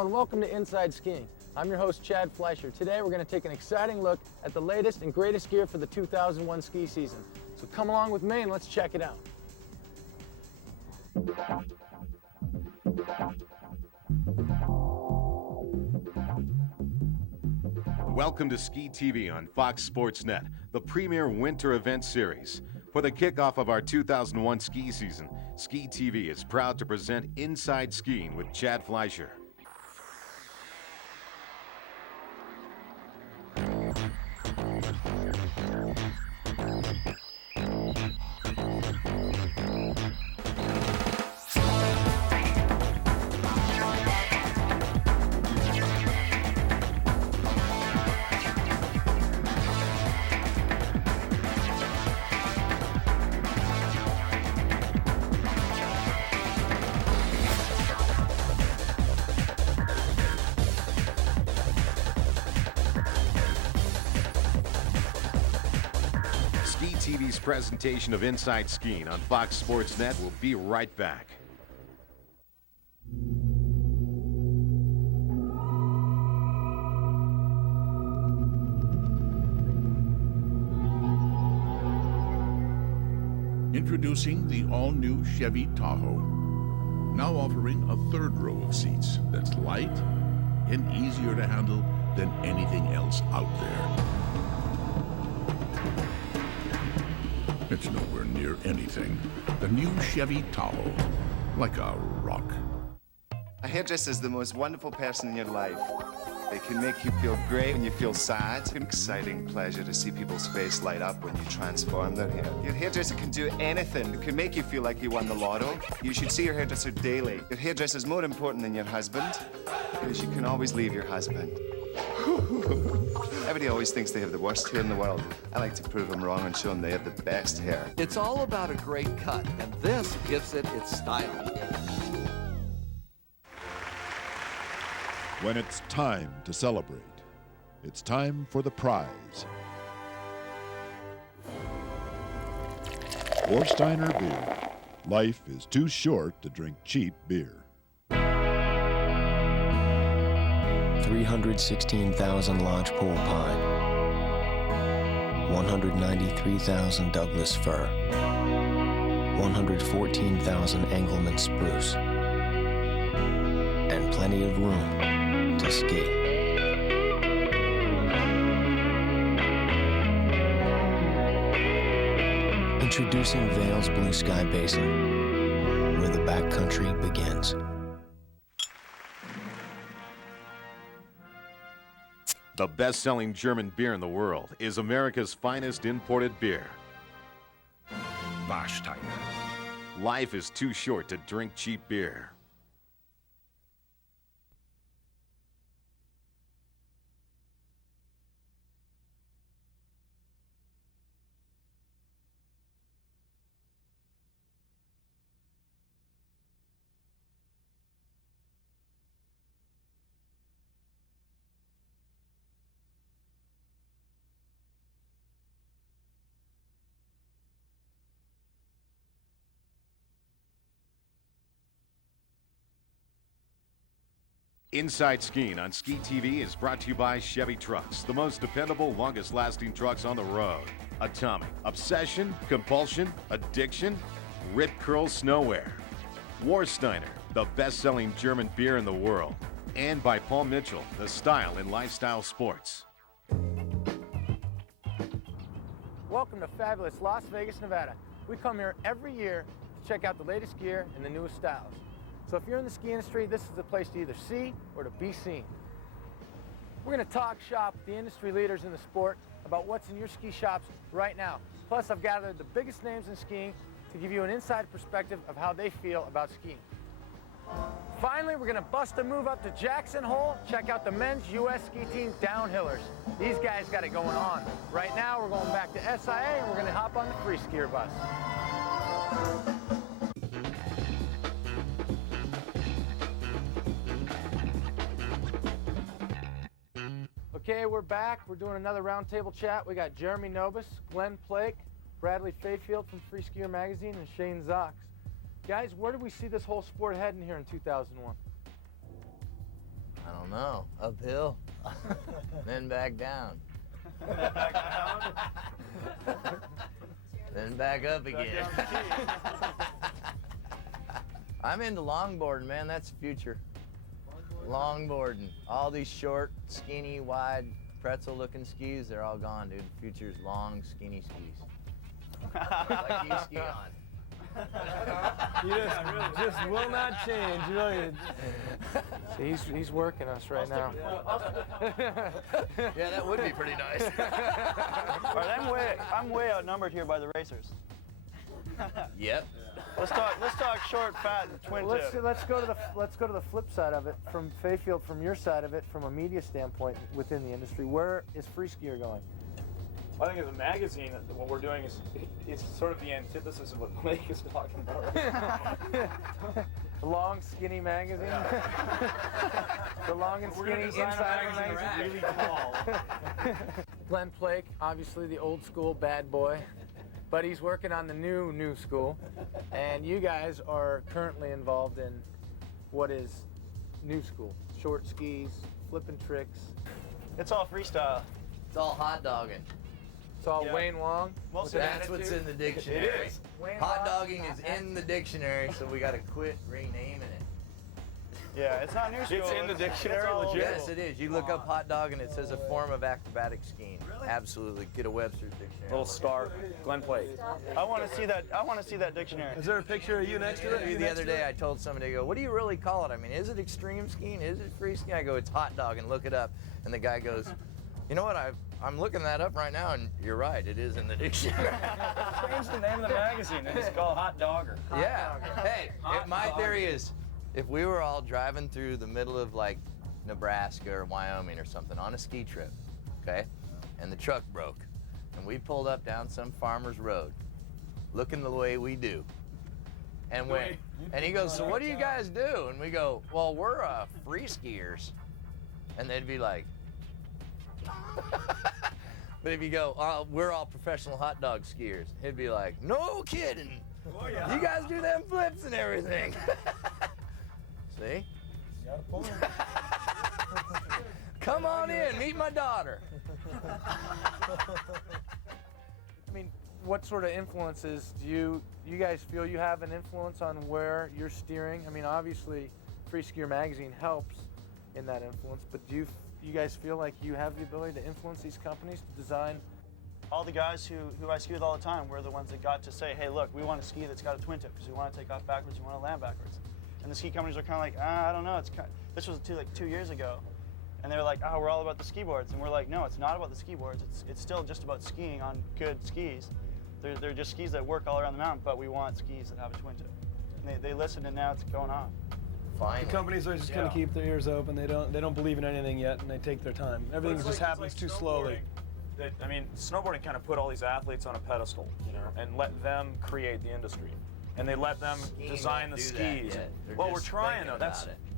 Hello and welcome to Inside Skiing. I'm your host, Chad Fleischer. Today we're going to take an exciting look at the latest and greatest gear for the 2001 ski season. So come along with me and let's check it out. Welcome to SkiTV on Fox Sports Net, the premier winter event series. For the kickoff of our 2001 ski season, SkiTV is proud to present Inside Skiing with Chad Fleischer. SkiTV's presentation of Inside Skiing on Fox Sports Net will be right back. Introducing the all-new Chevy Tahoe. Now offering a third row of seats that's light and easier to handle than anything else out there. It's nowhere near anything. The new Chevy Tahoe, like a rock. A hairdresser is the most wonderful person in your life. They can make you feel great when you feel sad. It's an exciting pleasure to see people's face light up when you transform their hair. Your hairdresser can do anything. It can make you feel like you won the lotto. You should see your hairdresser daily. Your hairdresser is more important than your husband because you can always leave your husband. Everybody always thinks they have the worst hair in the world. I like to prove them wrong and show them they have the best hair. It's all about a great cut, and this gives it its style. When it's time to celebrate, it's time for the prize. Warsteiner Beer. Life is too short to drink cheap beer. 316,000 Lodge Pole Pine, 193,000 Douglas Fir, 114,000 Engelmann Spruce, and plenty of room to ski. Introducing Vail's Blue Sky Basin, where the backcountry begins. The best-selling German beer in the world is America's finest imported beer. Warsteiner. Life is too short to drink cheap beer. Inside Skiing on SkiTV is brought to you by Chevy Trucks, the most dependable, longest-lasting trucks on the road. Atomic, Obsession, Compulsion, Addiction, Rip Curl Snowwear. Warsteiner, the best-selling German beer in the world. And by Paul Mitchell, the style in lifestyle sports. Welcome to fabulous Las Vegas, Nevada. We come here every year to check out the latest gear and the newest styles. So if you're in the ski industry, this is the place to either see or to be seen. We're going to talk shop with the industry leaders in the sport about what's in your ski shops right now. Plus, I've gathered the biggest names in skiing to give you an inside perspective of how they feel about skiing. Finally, we're going to bust a move up to Jackson Hole, check out the men's U.S. ski team downhillers. These guys got it going on. Right now, we're going back to SIA and we're going to hop on the free skier bus. Okay, we're back. We're doing another roundtable chat. We got Jeremy Nobis, Glenn Plake, Bradley Fayfield from Free Skier Magazine, and Shane Zox. Guys, where do we see this whole sport heading here in 2001? I don't know. Uphill, then back down. Then back up again. I'm into longboarding, man. That's the future. Longboarding. All these short, skinny, wide, pretzel-looking skis, they're all gone, dude. The future's long, skinny skis. Like you ski on. You just will not change, really. See, he's working us right now. Yeah, that would be pretty nice. All right, I'm way outnumbered here by the racers. Yep. Let's talk short, fat, and twin tip. Let's go to the flip side of it. From Fayfield, from your side of it, from a media standpoint within the industry, where is free skier going? I think as a magazine, what we're doing is it's sort of the antithesis of what Blake is talking about. Long, skinny magazine. The long and skinny insider magazine. Really tall. Glenn Blake, obviously the old school bad boy, but he's working on the new school, and you guys are currently involved in what is new school? Short skis, flipping tricks. It's all freestyle. It's all hot dogging. It's all Wayne Wong. That's what's in the dictionary. It is. Hot dogging is in the dictionary, so we got to quit renaming it. Yeah, it's not new school. It's in the dictionary, legit? Yes, it is. You look up hot dog and it says a form of acrobatic skiing. Really? Absolutely. Get a Webster's dictionary. Little star, Glenn Blake. I want to see that. I want to see that dictionary. Is there a picture of you next to it? The other day I told somebody, I go, what do you really call it? I mean, is it extreme skiing? Is it free skiing? I go, it's hot dog, and look it up. And the guy goes, you know what? I'm looking that up right now, and you're right. It is in the dictionary. Change the name of the magazine and it's called Hot Dogger. Yeah. Hey, my theory is, if we were all driving through the middle of like Nebraska or Wyoming or something on a ski trip, okay, and the truck broke, and we pulled up down some farmer's road, looking the way we do, and he goes, so what do you guys do? And we go, well, we're free skiers, and they'd be like, but if you go, we're all professional hot dog skiers, he'd be like, no kidding. Oh, yeah. You guys do them flips and everything. See? You got a point. Come on in, meet my daughter. I mean, what sort of influences do you guys feel you have an influence on where you're steering? I mean, obviously, Free Skier Magazine helps in that influence, but do you guys feel like you have the ability to influence these companies to design? All the guys who I ski with all the time were the ones that got to say, hey, look, we want a ski that's got a twin tip because we want to take off backwards, we want to land backwards. And the ski companies are kind of like, I don't know. This was like 2 years ago. And they were like, we're all about the ski boards. And we're like, no, it's not about the ski boards. It's still just about skiing on good skis. They're just skis that work all around the mountain, but we want skis that have a twin tip. And they listened, and now it's going on. Finally. The companies are just going to keep their ears open. They don't believe in anything yet, and they take their time. Everything just happens too slowly. I mean, snowboarding kind of put all these athletes on a pedestal, you know, and let them create the industry. And they let them design the skis. Well, we're trying though.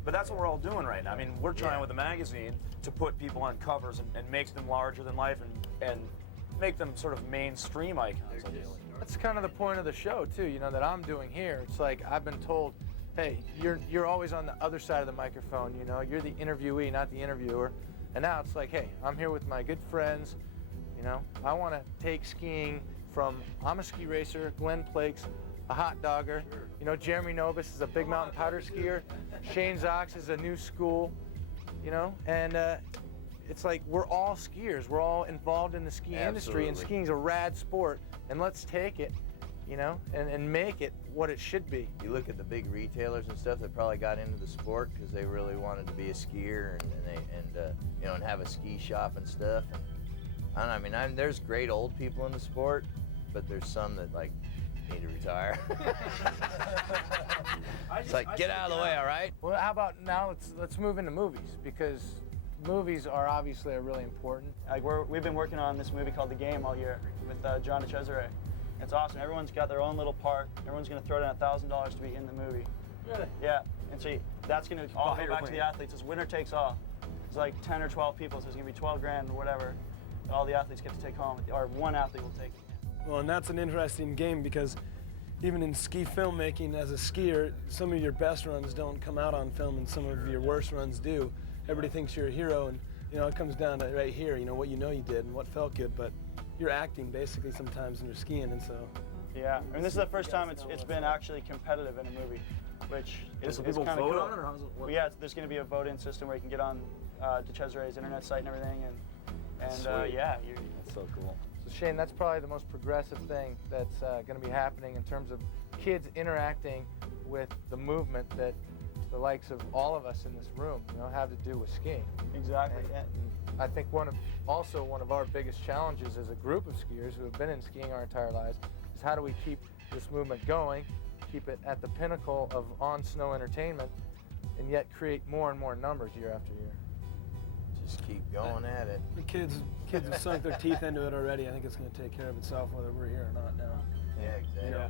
But that's what we're all doing right now. I mean, we're trying with the magazine to put people on covers and make them larger than life and make them sort of mainstream icons. That's kind of the point of the show too. You know, that I'm doing here. It's like I've been told, hey, you're always on the other side of the microphone. You know, you're the interviewee, not the interviewer. And now it's like, hey, I'm here with my good friends. You know, I want to take skiing from, I'm a ski racer, Glenn Plake's a hot dogger. You know, Jeremy Nobis is a big mountain powder skier. Shane Zox is a new school, you know, and it's like we're all skiers. We're all involved in the ski industry, and skiing's a rad sport. And let's take it, you know, and make it what it should be. You look at the big retailers and stuff that probably got into the sport because they really wanted to be a skier and have a ski shop and stuff. And I don't know, I mean, there's great old people in the sport, but there's some that like need to retire. It's like, get out of the way, all right? Well, how about now let's move into movies, because movies are obviously really important. Like we've been working on this movie called The Game all year with John Cesare. It's awesome. Everyone's got their own little part. Everyone's going to throw down $1,000 to be in the movie. Really? Yeah. And so that's going to all go back to the athletes. It's winner takes all. It's like 10 or 12 people, so it's going to be 12 grand or whatever. All the athletes get to take home, or one athlete will take it. Well, and that's an interesting game because even in ski filmmaking, as a skier, some of your best runs don't come out on film and some of your worst runs do. everybody thinks you're a hero, and it comes down to right here, what you did and what felt good, but you're acting basically sometimes when you're skiing, and so. Yeah, I mean, this is the first time it's been actually competitive in a movie, which is kind of cool. Vote on it, or how's it work? Well, yeah, there's going to be a vote-in system where you can get on DeCesare's internet site and everything, and yeah, That's so cool. So Shane, that's probably the most progressive thing that's going to be happening in terms of kids interacting with the movement that the likes of all of us in this room, have to do with skiing. Exactly. And I think one of our biggest challenges as a group of skiers who have been in skiing our entire lives is how do we keep this movement going, keep it at the pinnacle of on-snow entertainment, and yet create more and more numbers year after year. Just keep going at it. The kids have sunk their teeth into it already. I think it's going to take care of itself whether we're here or not now. Yeah, exactly. Yeah.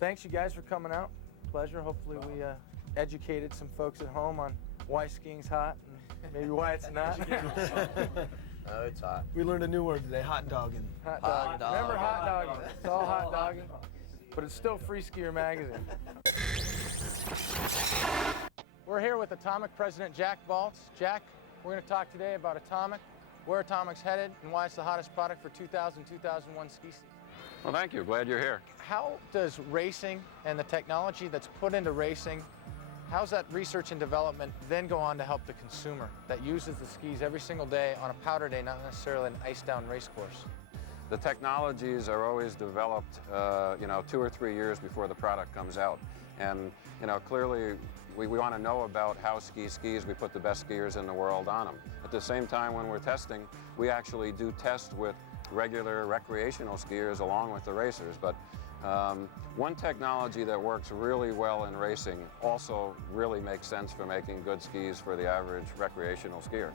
Thanks you guys for coming out. Pleasure. Hopefully we educated some folks at home on why skiing's hot and maybe why it's not. Oh, it's hot. We learned a new word today, hot dogging. Hot dogging. Remember hot dogging. It's all hot dogging, but it's still Free Skier magazine. We're here with Atomic President Jack Baltz. Jack, we're going to talk today about Atomic, where Atomic's headed, and why it's the hottest product for 2000-2001 ski season. Well, thank you. Glad you're here. How does racing and the technology that's put into racing, how's that research and development then go on to help the consumer that uses the skis every single day on a powder day, not necessarily an iced-down race course? The technologies are always developed, 2 or 3 years before the product comes out. And, clearly we want to know about how skis. We put the best skiers in the world on them. At the same time, when we're testing, we actually do test with regular recreational skiers along with the racers. But one technology that works really well in racing also really makes sense for making good skis for the average recreational skier.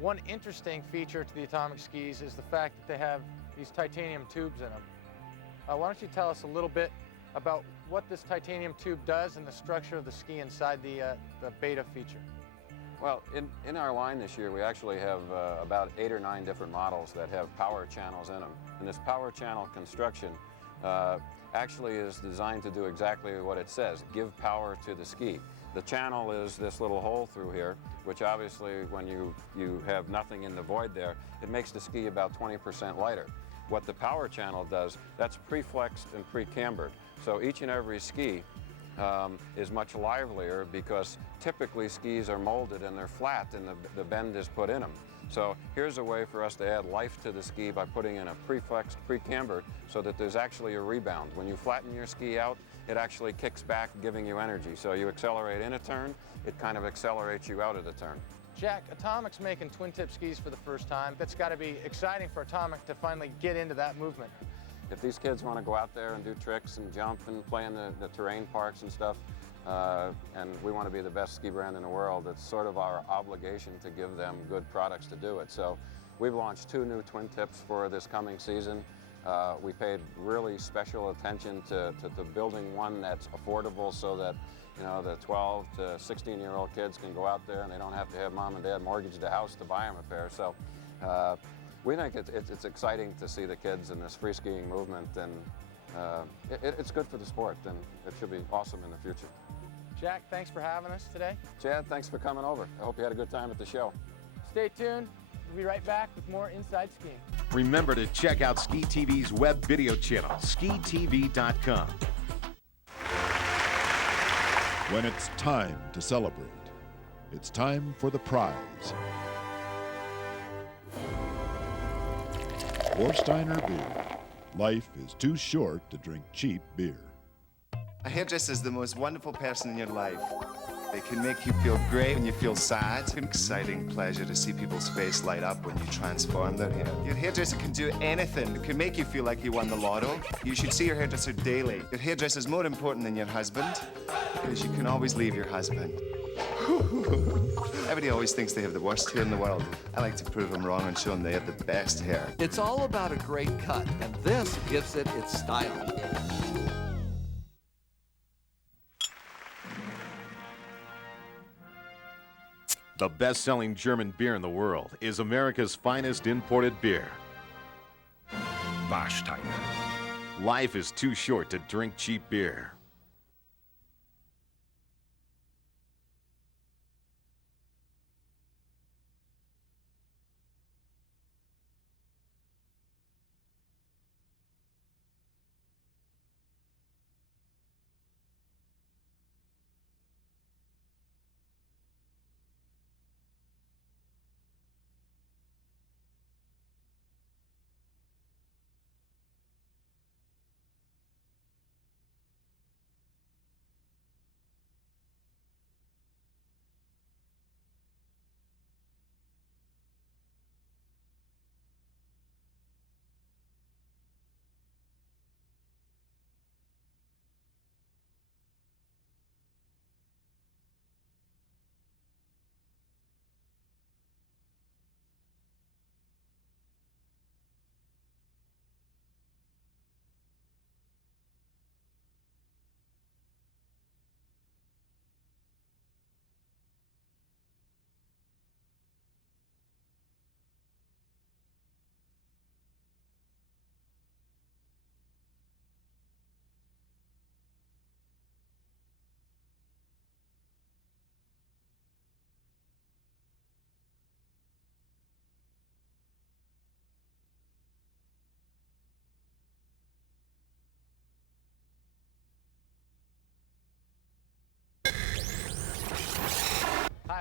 One interesting feature to the Atomic skis is the fact that they have these titanium tubes in them. Why don't you tell us a little bit about what this titanium tube does and the structure of the ski inside the beta feature? Well, in our line this year, we actually have about 8 or 9 different models that have power channels in them. And this power channel construction actually is designed to do exactly what it says, give power to the ski. The channel is this little hole through here, which obviously when you have nothing in the void there, it makes the ski about 20% lighter. What the power channel does, that's pre-flexed and pre-cambered. So each and every ski is much livelier because typically skis are molded and they're flat and the bend is put in them. So here's a way for us to add life to the ski by putting in a pre-flexed, pre-cambered so that there's actually a rebound. When you flatten your ski out, it actually kicks back, giving you energy. So you accelerate in a turn, it kind of accelerates you out of the turn. Jack, Atomic's making twin-tip skis for the first time. That's got to be exciting for Atomic to finally get into that movement. If these kids want to go out there and do tricks and jump and play in the terrain parks and stuff, and we want to be the best ski brand in the world, it's sort of our obligation to give them good products to do it. So we've launched 2 new twin tips for this coming season. We paid really special attention to building one that's affordable so that the 12 to 16-year-old kids can go out there and they don't have to have mom and dad mortgage the house to buy them a pair. So we think it's exciting to see the kids in this free skiing movement, and it's good for the sport, and it should be awesome in the future. Jack, thanks for having us today. Chad, thanks for coming over. I hope you had a good time at the show. Stay tuned. We'll be right back with more Inside Skiing. Remember to check out SkiTV's web video channel, skitv.com. When it's time to celebrate, it's time for the prize. Warsteiner Beer. Life is too short to drink cheap beer. A hairdresser is the most wonderful person in your life. They can make you feel great when you feel sad. It's an exciting pleasure to see people's face light up when you transform their hair. Your hairdresser can do anything. It can make you feel like you won the lotto. You should see your hairdresser daily. Your hairdresser is more important than your husband because you can always leave your husband. Everybody always thinks they have the worst hair in the world. I like to prove them wrong and show them they have the best hair. It's all about a great cut, and this gives it its style. The best-selling German beer in the world is America's finest imported beer. Warsteiner. Life is too short to drink cheap beer.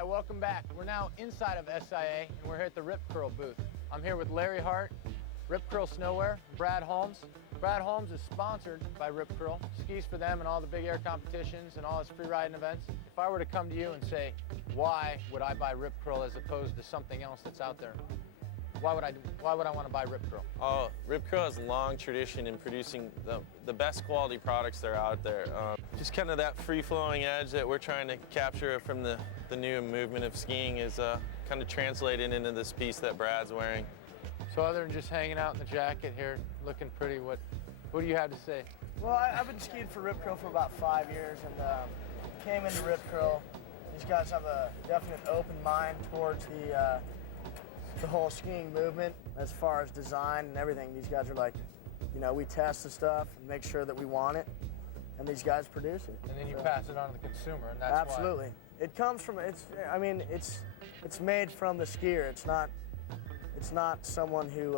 welcome back. We're now inside of SIA, and we're here at the Rip Curl booth. I'm here with Larry Hart, Rip Curl Snowwear, Brad Holmes. Brad Holmes is sponsored by Rip Curl, skis for them and all the big air competitions and all his free riding events. If I were to come to you and say, why would I buy Rip Curl as opposed to something else that's out there? Why would I want to buy Rip Curl? Oh, Rip Curl has a long tradition in producing the best quality products that are out there. Just kind of that free-flowing edge that we're trying to capture from the new movement of skiing is kind of translated into this piece that Brad's wearing. So other than just hanging out in the jacket here, looking pretty, what do you have to say? Well, I've been skiing for Rip Curl for about 5 years, and came into Rip Curl. These guys have a definite open mind towards the whole skiing movement as far as design and everything. These guys are like, you know, we test the stuff and make sure that we want it, and these guys produce it. And then you pass it on to the consumer, and that's absolutely. Why. It comes from it's made from the skier. It's not someone who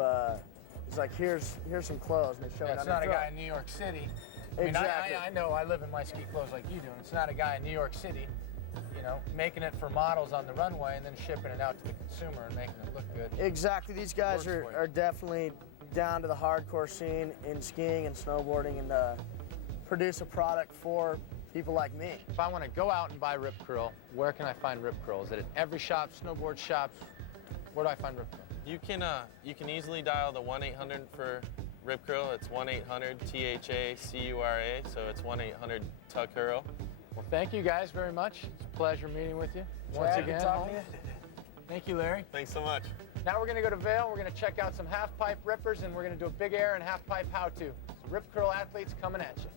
is like, here's some clothes and they show it. It's not a guy in New York City. Exactly. I know I live in my ski clothes like you do. It's not a guy in New York City, you know, making it for models on the runway and then shipping it out to the consumer and making it look good. Exactly. These guys are definitely down to the hardcore scene in skiing and snowboarding and produce a product for people like me. If I want to go out and buy Rip Curl, where can I find Rip Curl? Is it at every shop, snowboard shops? Where do I find Rip Curl? You can easily dial the 1-800 for Rip Curl. It's 1-800-THACURA, so it's 1-800-TUCKURL. Well, thank you guys very much. It's a pleasure meeting with you once again. Thank you, Larry. Thanks so much. Now we're going to go to Vail. We're going to check out some half-pipe rippers, and we're going to do a big air and half-pipe how-to. So Rip Curl athletes coming at you.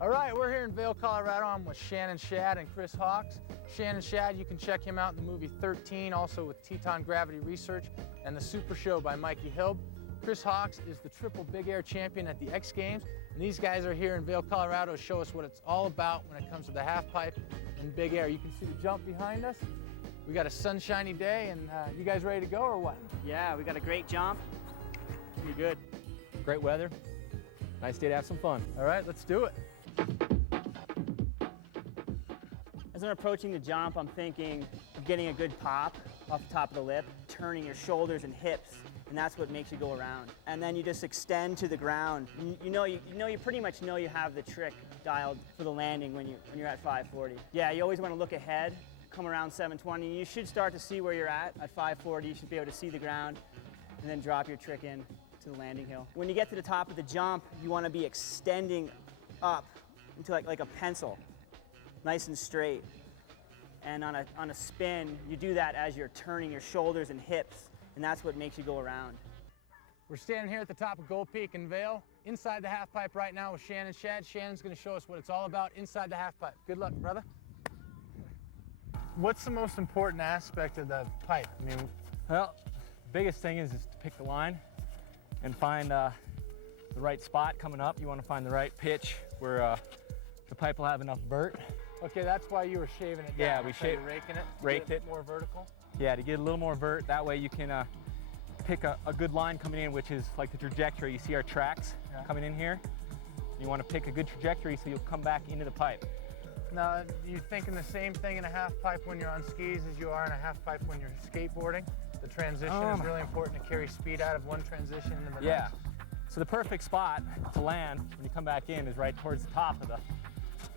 All right, we're here in Vail, Colorado. I'm with Shannon Shad and Chris Hawks. Shannon Shad, you can check him out in the movie 13, also with Teton Gravity Research and The Super Show by Mikey Hilb. Chris Hawks is the triple big air champion at the X Games, and these guys are here in Vail, Colorado to show us what it's all about when it comes to the half pipe and big air. You can see the jump behind us. We got a sunshiny day, and you guys ready to go or what? Yeah, we got a great jump. Pretty good. Great weather. Nice day to have some fun. All right, let's do it. As I'm approaching the jump, I'm thinking of getting a good pop off the top of the lip, turning your shoulders and hips, and that's what makes you go around. And then you just extend to the ground. You pretty much know you have the trick dialed for the landing when you're at 540. Yeah, you always want to look ahead, come around 720. You should start to see where you're at 540. You should be able to see the ground, and then drop your trick in to the landing hill. When you get to the top of the jump, you want to be extending up into like a pencil, nice and straight. And on a spin, you do that as you're turning your shoulders and hips, and that's what makes you go around. We're standing here at the top of Gold Peak in Vail, inside the half pipe right now with Shannon Shad. Shannon's going to show us what it's all about inside the half pipe. Good luck, brother. What's the most important aspect of the pipe? I mean, well, the biggest thing is to pick the line and find the right spot coming up. You want to find the right pitch where the pipe will have enough vert. Okay, that's why you were shaving it down. Yeah, we raked it more vertical. Yeah, to get a little more vert. That way you can pick a good line coming in, which is like the trajectory. You see our tracks coming in here. You want to pick a good trajectory so you'll come back into the pipe. Now, you thinking the same thing in a half pipe when you're on skis as you are in a half pipe when you're skateboarding? The transition is really important to carry speed out of one transition into the next. So the perfect spot to land when you come back in is right towards the top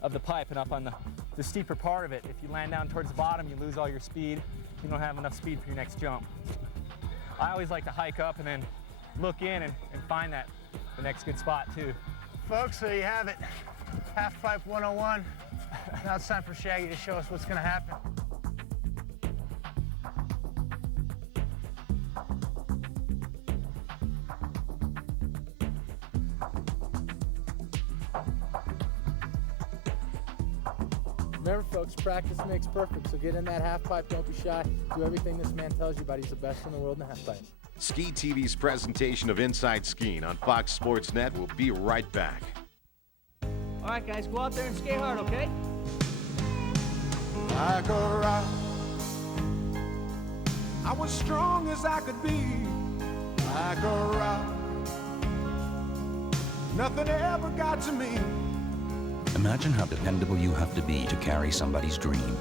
of the pipe and up on the steeper part of it. If you land down towards the bottom, you lose all your speed. You don't have enough speed for your next jump. I always like to hike up and then look in and find the next good spot too. Folks, so you have it. Half pipe 101. Now it's time for Shaggy to show us what's going to happen. Remember, folks, practice makes perfect, so get in that half pipe, don't be shy. Do everything this man tells you about. He's the best in the world in the half pipe. SkiTV's presentation of Inside Skiing on Fox Sports Net will be right back. All right, guys, go out there and skate hard, okay? Like a rock, I was strong as I could be. Like a rock, nothing ever got to me. Imagine how dependable you have to be to carry somebody's dream.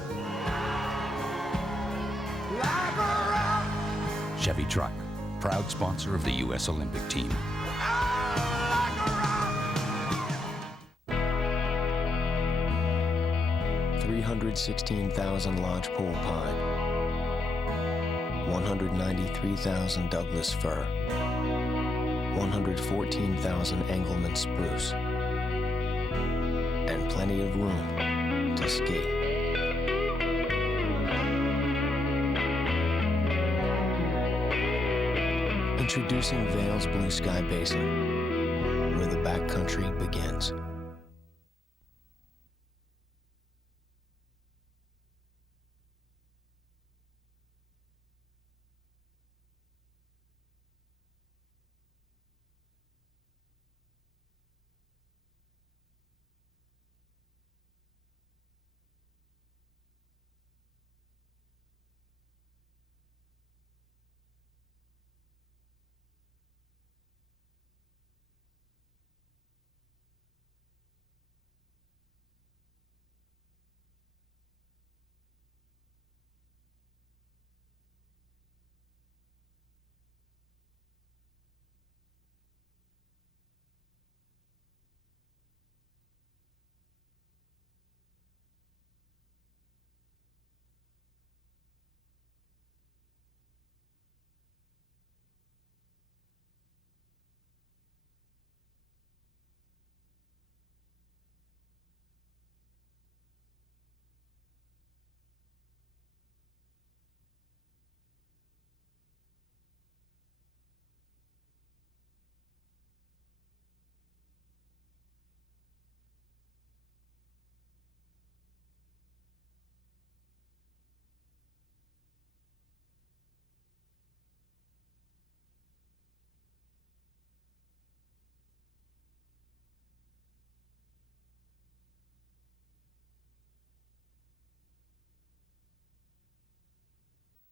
Chevy Truck, proud sponsor of the U.S. Olympic team. 316,000 lodgepole pine, 193,000 Douglas fir, 114,000 Engelmann spruce, and plenty of room to ski. Introducing Vail's Blue Sky Basin, where the backcountry begins.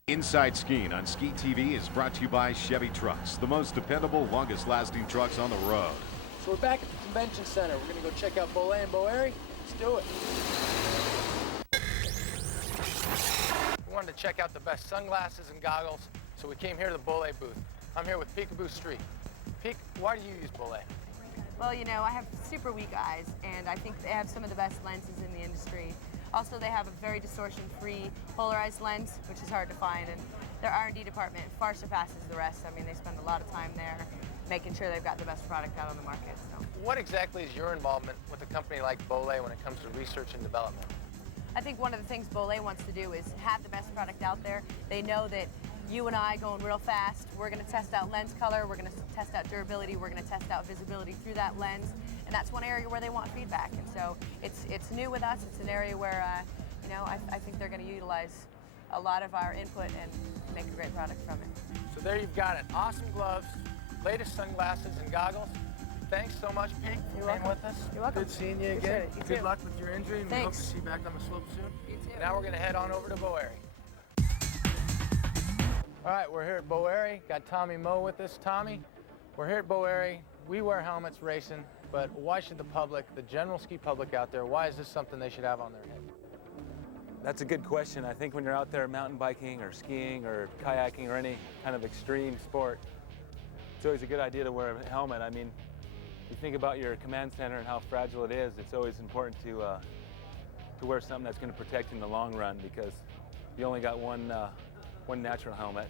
Inside Skiing on SkiTV is brought to you by Chevy Trucks, the most dependable, longest-lasting trucks on the road. So we're back at the convention center. We're going to go check out Bollé and Boeri. Let's do it. We wanted to check out the best sunglasses and goggles, so we came here to the Bollé booth. I'm here with Peekaboo Street. Peek, why do you use Bollé? Well, you know, I have super weak eyes, and I think they have some of the best lenses in the industry. Also, they have a very distortion-free polarized lens, which is hard to find, and their R&D department far surpasses the rest. I mean, they spend a lot of time there making sure they've got the best product out on the market. So. What exactly is your involvement with a company like Bollé when it comes to research and development? I think one of the things Bollé wants to do is have the best product out there. They know that you and I going real fast, we're going to test out lens color, we're going to test out durability, we're going to test out visibility through that lens, and that's one area where they want feedback. And so it's new with us. It's an area where you know, I think they're going to utilize a lot of our input and make a great product from it. So there you've got it. Awesome gloves, latest sunglasses and goggles. Thanks so much, Pete, for being with us. You're welcome. Good seeing you again. You Good too. luck with your injury, and we hope to see you back on the slope soon. You too. Now we're going to head on over to Boeri. All right, we're here at Boeri. Got Tommy Moe with us. Tommy, we're here at Boeri. We wear helmets racing, but why should the public, the general ski public out there, why is this something they should have on their head? That's a good question. I think when you're out there mountain biking or skiing or kayaking or any kind of extreme sport, it's always a good idea to wear a helmet. I mean, you think about your command center and how fragile it is, it's always important to wear something that's going to protect you in the long run, because you only got one natural helmet.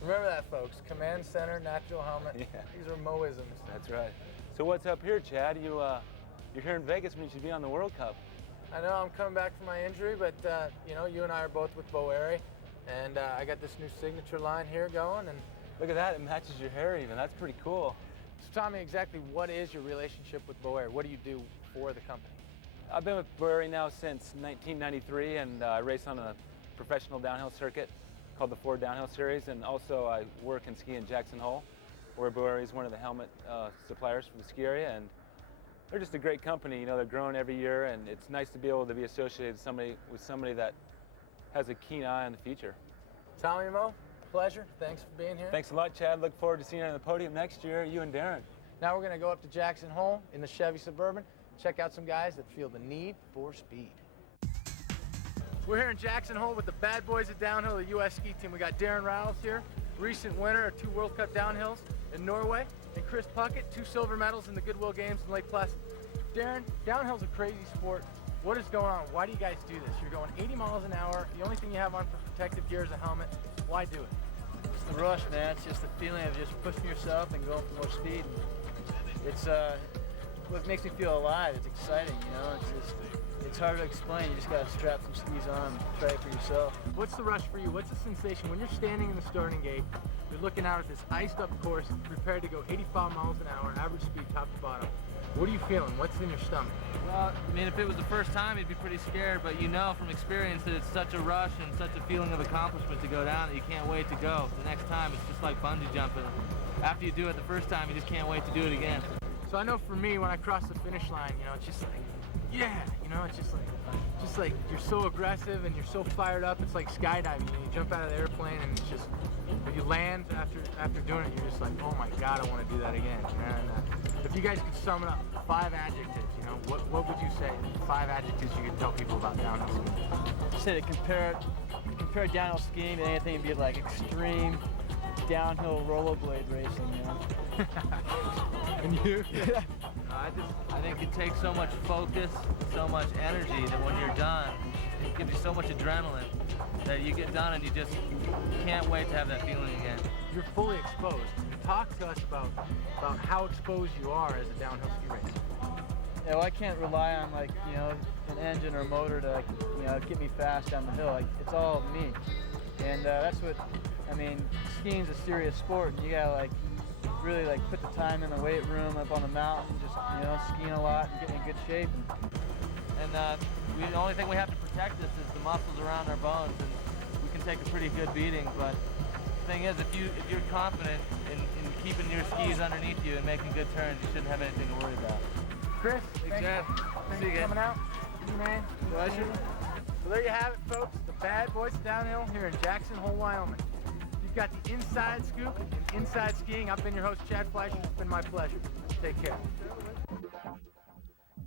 Remember that, folks. Command center, natural helmet. Yeah. These are Moisms. That's right. So what's up here, Chad? You're here in Vegas when you should be on the World Cup. I know I'm coming back from my injury, but you know, you and I are both with Boeri, and I got this new signature line here going, and look at that, it matches your hair even. That's pretty cool. So tell me exactly, what is your relationship with Boeri? What do you do for the company? I've been with Boeri now since 1993, and I race on a professional downhill circuit called the Ford Downhill Series, and also I work and ski in Jackson Hole, where Boeri is one of the helmet suppliers for the ski area, and they're just a great company. You know, they're growing every year, and it's nice to be able to be associated with somebody that has a keen eye on the future. Tommy Moe, pleasure. Thanks for being here. Thanks a lot, Chad. Look forward to seeing you on the podium next year, you and Darren. Now we're going to go up to Jackson Hole in the Chevy Suburban, check out some guys that feel the need for speed. We're here in Jackson Hole with the bad boys of downhill, the U.S. ski team. We got Darren Riles here, recent winner of 2 World Cup downhills in Norway, and Chris Puckett, 2 silver medals in the Goodwill Games in Lake Placid. Darren, downhill's a crazy sport. What is going on? Why do you guys do this? You're going 80 miles an hour. The only thing you have on for protective gear is a helmet. Why do it? It's the rush, man. It's just the feeling of just pushing yourself and going for more speed. It's what makes me feel alive. It's exciting, you know. It's hard to explain. You just gotta strap some skis on and try it for yourself. What's the rush for you? What's the sensation when you're standing in the starting gate? You're looking out at this iced up course, prepared to go 85 miles an hour, average speed top to bottom. What are you feeling? What's in your stomach? Well, I mean, if it was the first time, you'd be pretty scared, but you know from experience that it's such a rush and such a feeling of accomplishment to go down that you can't wait to go. The next time, it's just like bungee jumping. After you do it the first time, you just can't wait to do it again. So I know for me, when I cross the finish line, you know, it's just like, yeah, you know, it's just like you're so aggressive and you're so fired up. It's like skydiving. You know, you jump out of the airplane and it's just, if you land after doing it, you're just like, oh my God, I want to do that again. And if you guys could sum it up, 5 adjectives, you know, what would you say? 5 adjectives you could tell people about downhill skiing. I said to compare downhill skiing to anything, it'd be like extreme downhill rollerblade racing, you know. And you? I think it takes so much focus, so much energy that when you're done, it gives you so much adrenaline that you get done and you just can't wait to have that feeling again. You're fully exposed. Talk to us about how exposed you are as a downhill ski racer. Yeah, well, I can't rely on, like, you know, an engine or motor to, like, you know, get me fast down the hill. Like, it's all me. And that's what, I mean, skiing's a serious sport, and you gotta, like, really, like, put the time in the weight room up on the mountain, just, you know, skiing a lot and getting in good shape. And the only thing we have to protect us is the muscles around our bones, and we can take a pretty good beating, but the thing is, if you're confident in keeping your skis underneath you and making good turns, you shouldn't have anything to worry about. Chris, thanks for coming out. Man, pleasure. So there you have it, folks. The bad boys of downhill here in Jackson Hole, Wyoming. You've got the inside scoop and inside skiing. I've been your host, Chad Fleischer. It's been my pleasure. Take care.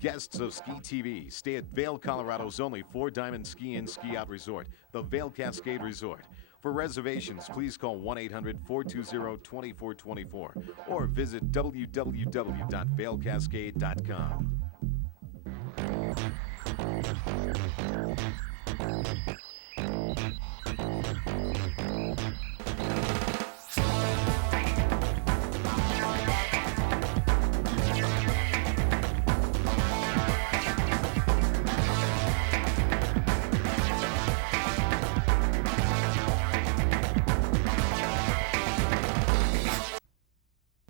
Guests of SkiTV stay at Vail, Colorado's only 4-diamond ski-in, ski-out resort, the Vail Cascade Resort. For reservations, please call 1-800-420-2424 or visit www.vailcascade.com.